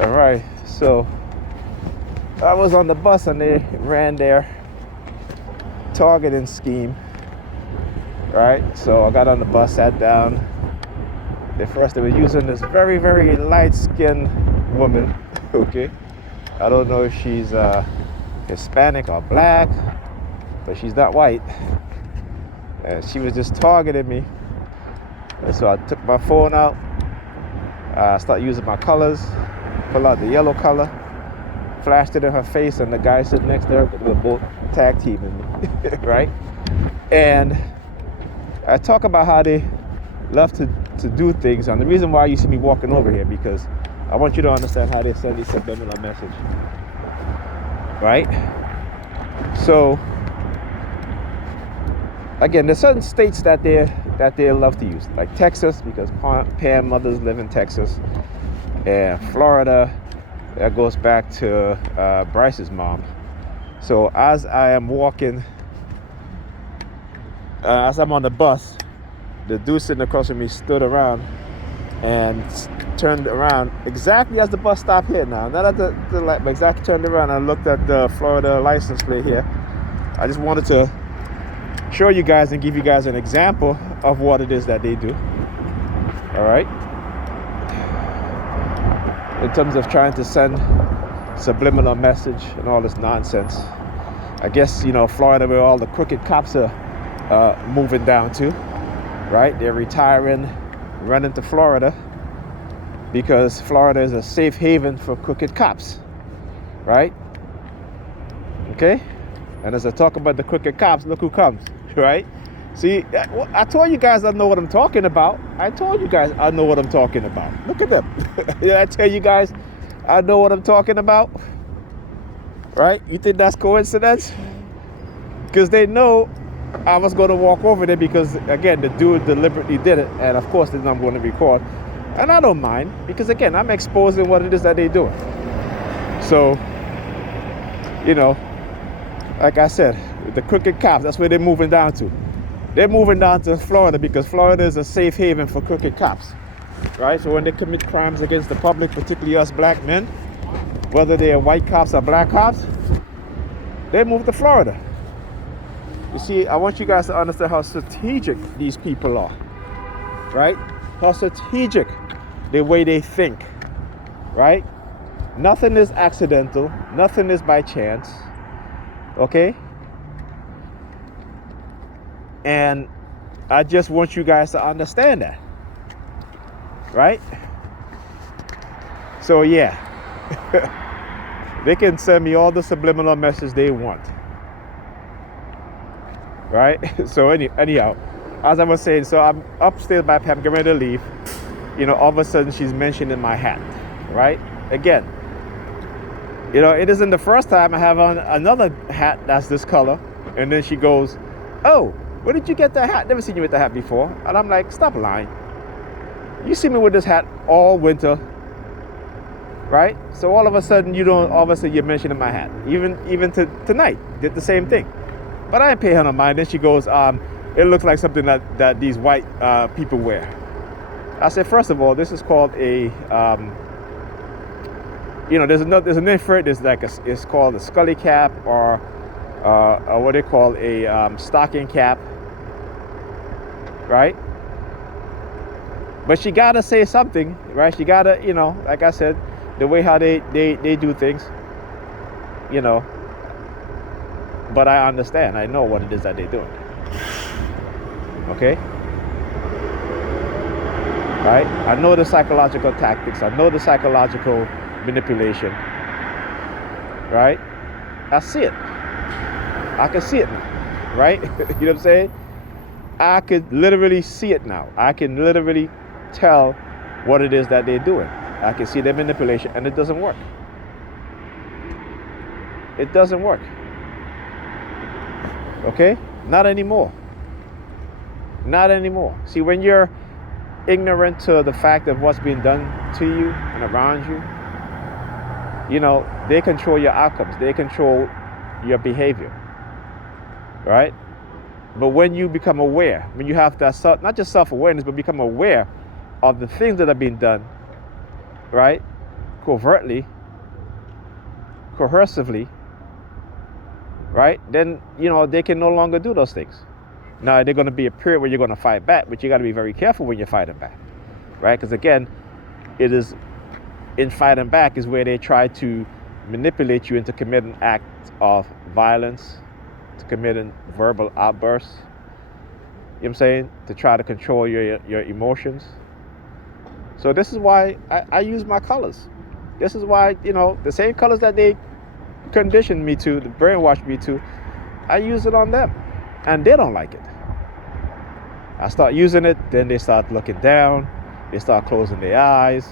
All right, so I was on the bus and they ran their targeting scheme, right? So I got on the bus, sat down. They were using this very, very light-skinned woman, okay? I don't know if she's Hispanic or black, but she's not white. And she was just targeting me. And so I took my phone out, started using my colors, pull out the yellow color, flashed it in her face, and the guy sitting next to her, we were both tag teaming me, right? And I talk about how they love to do things, and the reason why you see me walking over here, because I want you to understand how they send these subliminal message, right? So again, there's certain states that they love to use, like Texas, because Pam mothers live in Texas, and Florida, that goes back to Bryce's mom. So as I am walking, as I'm on the bus, the dude sitting across from me stood around and turned around exactly as the bus stopped here now. Not at the light, but exactly turned around and looked at the Florida license plate here. I just wanted to show you guys and give you guys an example of what it is that they do. All right? In terms of trying to send subliminal message and all this nonsense. I guess, Florida, where all the crooked cops are moving down to, right? They're retiring, running to Florida because Florida is a safe haven for crooked cops, right? Okay? And as I talk about the crooked cops, look who comes, right? See, I told you guys I know what I'm talking about. I told you guys I know what I'm talking about. Look at them. I tell you guys I know what I'm talking about, right? You think that's coincidence? Because they know I was going to walk over there because, again, the dude deliberately did it. And, of course, then I'm going to record. And I don't mind because, again, I'm exposing what it is that they're doing. So, like I said, the crooked cops, that's where they're moving down to. They're moving down to Florida because Florida is a safe haven for crooked cops, right? So when they commit crimes against the public, particularly us black men, whether they are white cops or black cops, they move to Florida. You see, I want you guys to understand how strategic these people are, right? How strategic the way they think, right? Nothing is accidental. Nothing is by chance, okay? And I just want you guys to understand that, right? So yeah, they can send me all the subliminal message they want, right? So anyhow, as I was saying, so I'm upstairs by Pam, getting ready to leave. All of a sudden she's mentioning my hat, right? Again, it isn't the first time I have on another hat that's this color, and then she goes, "Oh, where did you get that hat? Never seen you with that hat before." And I'm like, stop lying. You see me with this hat all winter, right? So all of a sudden you're mentioning my hat. Even tonight, did the same thing. But I didn't pay her no mind. Then she goes, it looks like something that these white people wear. I said, first of all, this is called a, there's a name for it. It's called a scully cap or what they call a stocking cap, right? But she gotta say something, right? She gotta, like I said, the way how they do things, But I understand. I know what it is that they're doing. Okay? Right? I know the psychological tactics. I know the psychological manipulation. Right? I see it. I can see it now. Right? You know what I'm saying? I could literally see it now. I can literally tell what it is that they're doing. I can see their manipulation, and it doesn't work. It doesn't work. Okay? Not anymore. Not anymore. See, when you're ignorant to the fact of what's being done to you and around you, they control your outcomes. They control your behavior. Right? But when you become aware, when you have that, not just self-awareness, but become aware of the things that are being done, right? covertly, coercively, right? Then, they can no longer do those things. Now, there's going to be a period where you're going to fight back, but you got to be very careful when you're fighting back, right? Because again, it is in fighting back is where they try to manipulate you into committing acts of violence, to committing verbal outbursts. You know what I'm saying? To try to control your emotions. So this is why I use my colors. This is why, the same colors that they conditioned me to, brainwashed me to, I use it on them. And they don't like it. I start using it, then they start looking down, they start closing their eyes,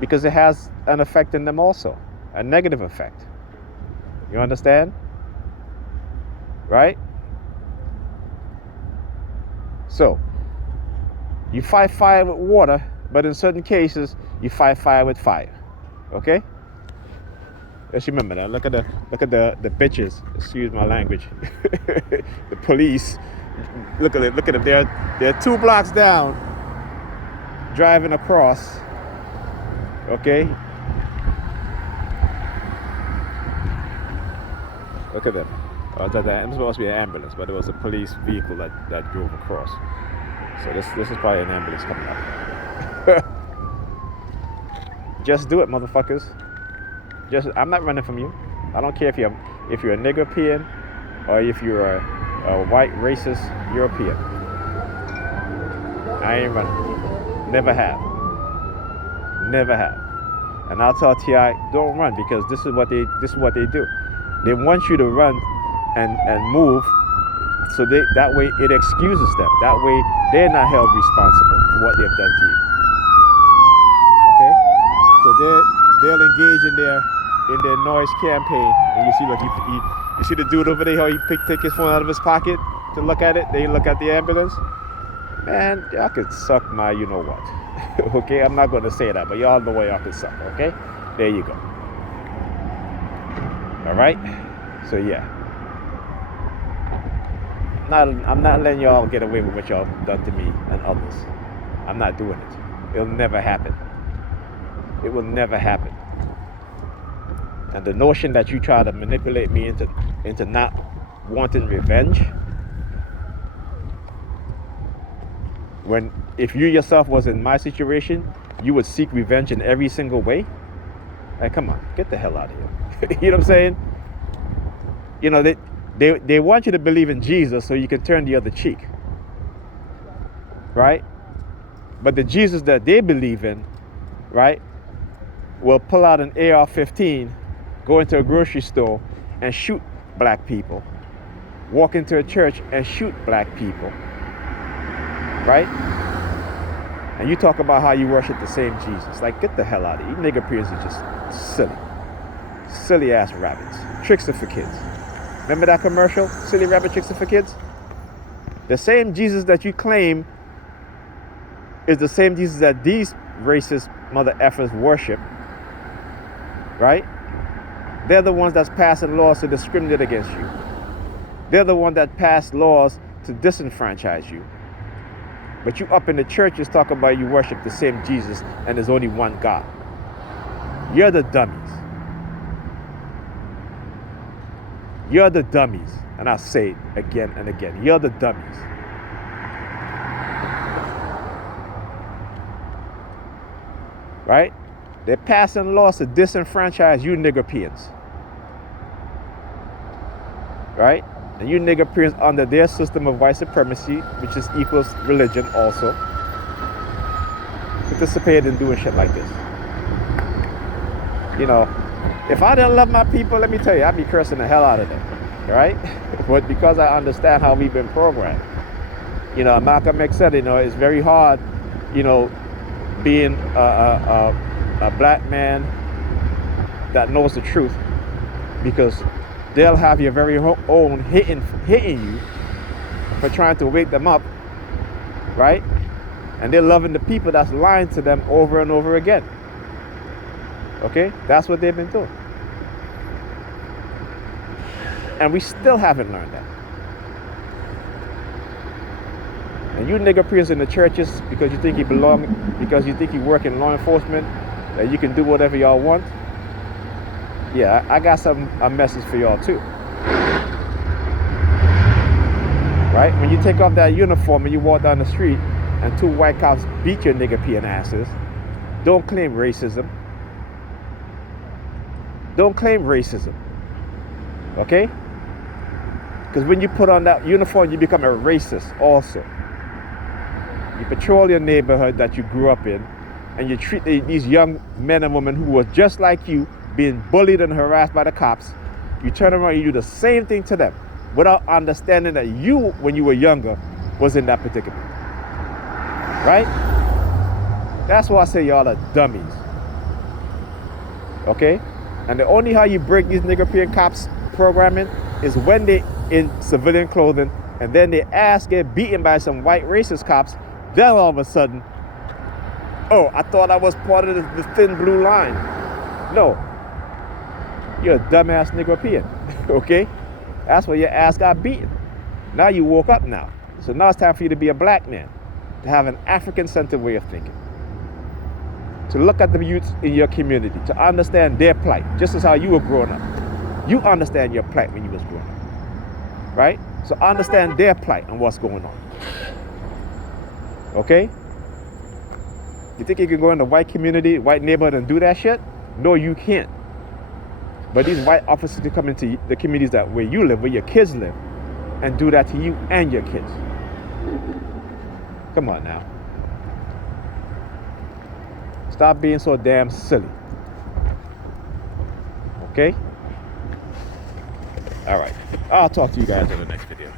because it has an effect in them also, a negative effect. You understand? Right? So, you fight fire with water, but in certain cases, you fight fire with fire. Okay? Let's remember that. Look at the bitches. Excuse my language. The police. Look at them. They're 2 blocks down, driving across. Okay. Look at them. It was supposed to be an ambulance, but it was a police vehicle that drove across. So this is probably an ambulance coming up. Just do it, motherfuckers. I'm not running from you. I don't care if you're a nigger-pean or if you're a white racist European. I ain't running. Never have. And I'll tell T.I., don't run, because this is what they do. They want you to run and move, so that way it excuses them. That way they're not held responsible for what they've done to you. Okay? So they'll engage in their noise campaign, and you see, look, you see the dude over there, how he take his phone out of his pocket to look at it. They look at the ambulance. Man, y'all could suck my you know what. Okay, I'm not going to say that, but y'all know where y'all could suck. Okay, there you go. All right. So yeah, I'm not letting y'all get away with what y'all done to me and others. I'm not doing it. It'll never happen. It will never happen. And the notion that you try to manipulate me into not wanting revenge, when if you yourself was in my situation, you would seek revenge in every single way. Like, come on, get the hell out of here. You know what I'm saying? They want you to believe in Jesus so you can turn the other cheek. Right? But the Jesus that they believe in, right, will pull out an AR-15, go into a grocery store and shoot black people, walk into a church and shoot black people, right? And you talk about how you worship the same Jesus. Like, get the hell out of here. You nigger peers are just silly ass rabbits. Tricks are for kids. Remember that commercial? Silly rabbit tricks are for kids? The same Jesus that you claim is the same Jesus that these racist mother effers worship, right? They're the ones that's passing laws to discriminate against you. They're the ones that pass laws to disenfranchise you. But you up in the churches talk about you worship the same Jesus and there's only one God. You're the dummies. You're the dummies. And I'll say it again and again. You're the dummies. Right? They're passing laws to disenfranchise you nigger-peons. Right? And you nigger-peons under their system of white supremacy, which is equals religion also, participate in doing shit like this. If I didn't love my people, let me tell you, I'd be cursing the hell out of them. Right? But because I understand how we've been programmed. Malcolm X said, it's very hard, being a black man that knows the truth, because they'll have your very own hitting you for trying to wake them up, right? And they're loving the people that's lying to them over and over again. Okay? That's what they've been doing. And we still haven't learned that. And you nigger peers in the churches, because you think you belong, because you think you work in law enforcement, that you can do whatever y'all want, yeah, I got a message for y'all too. Right? When you take off that uniform and you walk down the street and 2 white cops beat your nigga peeing asses, don't claim racism. Don't claim racism. Okay? Because when you put on that uniform, you become a racist also. You patrol your neighborhood that you grew up in, and you treat these young men and women who were just like you, being bullied and harassed by the cops. You turn around and you do the same thing to them without understanding that you, when you were younger, was in that predicament. Right? That's why I say y'all are dummies. Okay? And the only how you break these nigger cops programming is when they in civilian clothing and then their ass get beaten by some white racist cops. Then all of a sudden, oh, I thought I was part of the thin blue line. No. You're a dumbass nigger. Okay? That's where your ass got beaten. Now you woke up now. So now it's time for you to be a black man, to have an African-centered way of thinking, to look at the youths in your community, to understand their plight, just as how you were growing up. You understand your plight when you was growing up, right? So understand their plight and what's going on. Okay? You think you can go in the white community, white neighborhood and do that shit? No, you can't. But these white officers can come into the communities that where you live, where your kids live, and do that to you and your kids. Come on now. Stop being so damn silly. Okay? All right. I'll talk to you guys in the next video.